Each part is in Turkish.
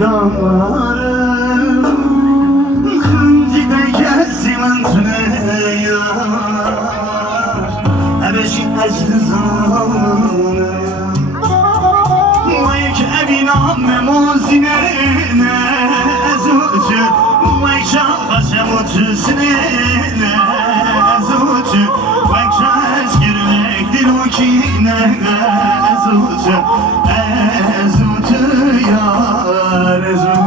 damlarım Hıncıda gelsin ötüne yar. Ebeşik eşli zanım Vayk evin amme mozine Zucu Vayk şakaşem uçusine Zucu Vayk şaşkirlek dilokine Zucu Zucu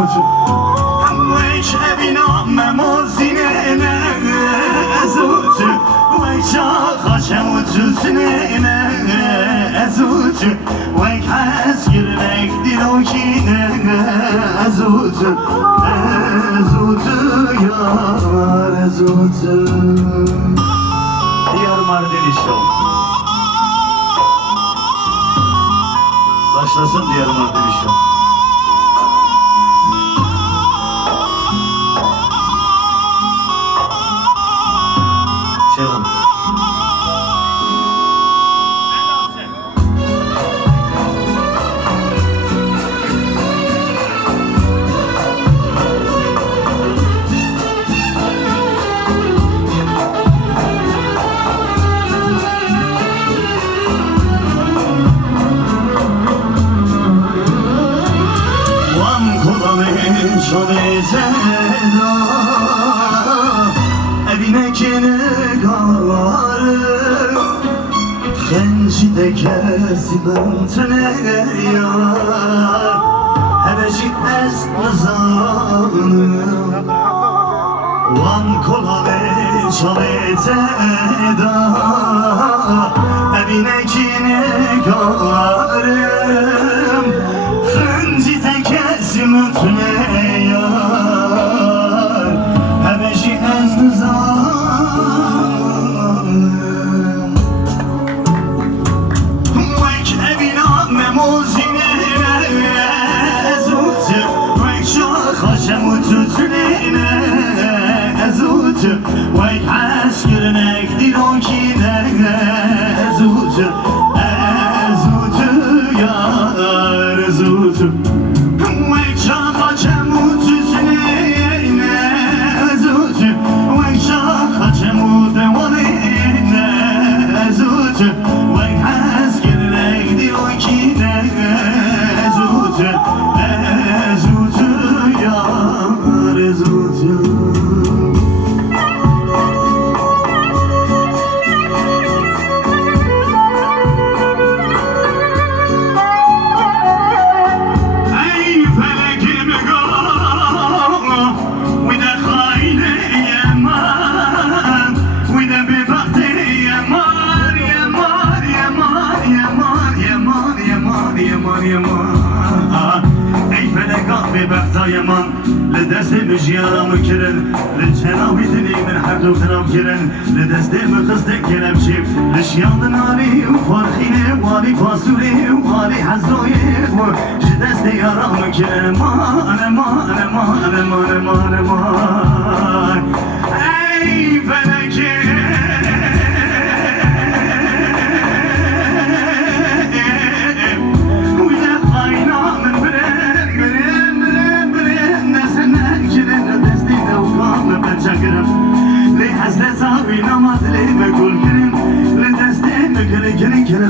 وجود ويش أبنا مموزين أزوج ويش أخش وجوزين أزوج ويك حسير لك دلوكين أزوج أزوج يا أزوج Yar Mardin inşallah. Başlasın diğer Mardin inşallah. Şezon. Şöyle zevda inekini kavarım Genci de kesimden tüne yarar Heves gitmez mızanım Van kola ve çalete da Evinekini kavarım tutup White House egg. دایما ای فلک آبی بختایما لدستم جیارم کرن لجناب دلی من حبل خراب کرن لدستم خسته کرم شیب لشیان ناری و فرخینه واری فاسوره واری حزویه و جدست یارم کرن ما انا ما انا ما انا ما انا ما انا ما ای فلک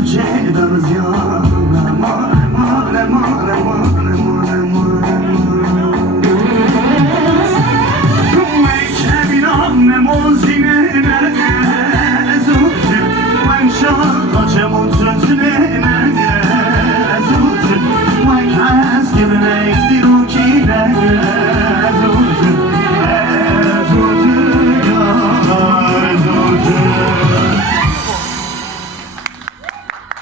noche d'ansión, amor, amor, amor, amor, amor, amor. Mai che miram nemozine nerede zor, ben şah kaçamam sözüne nerede.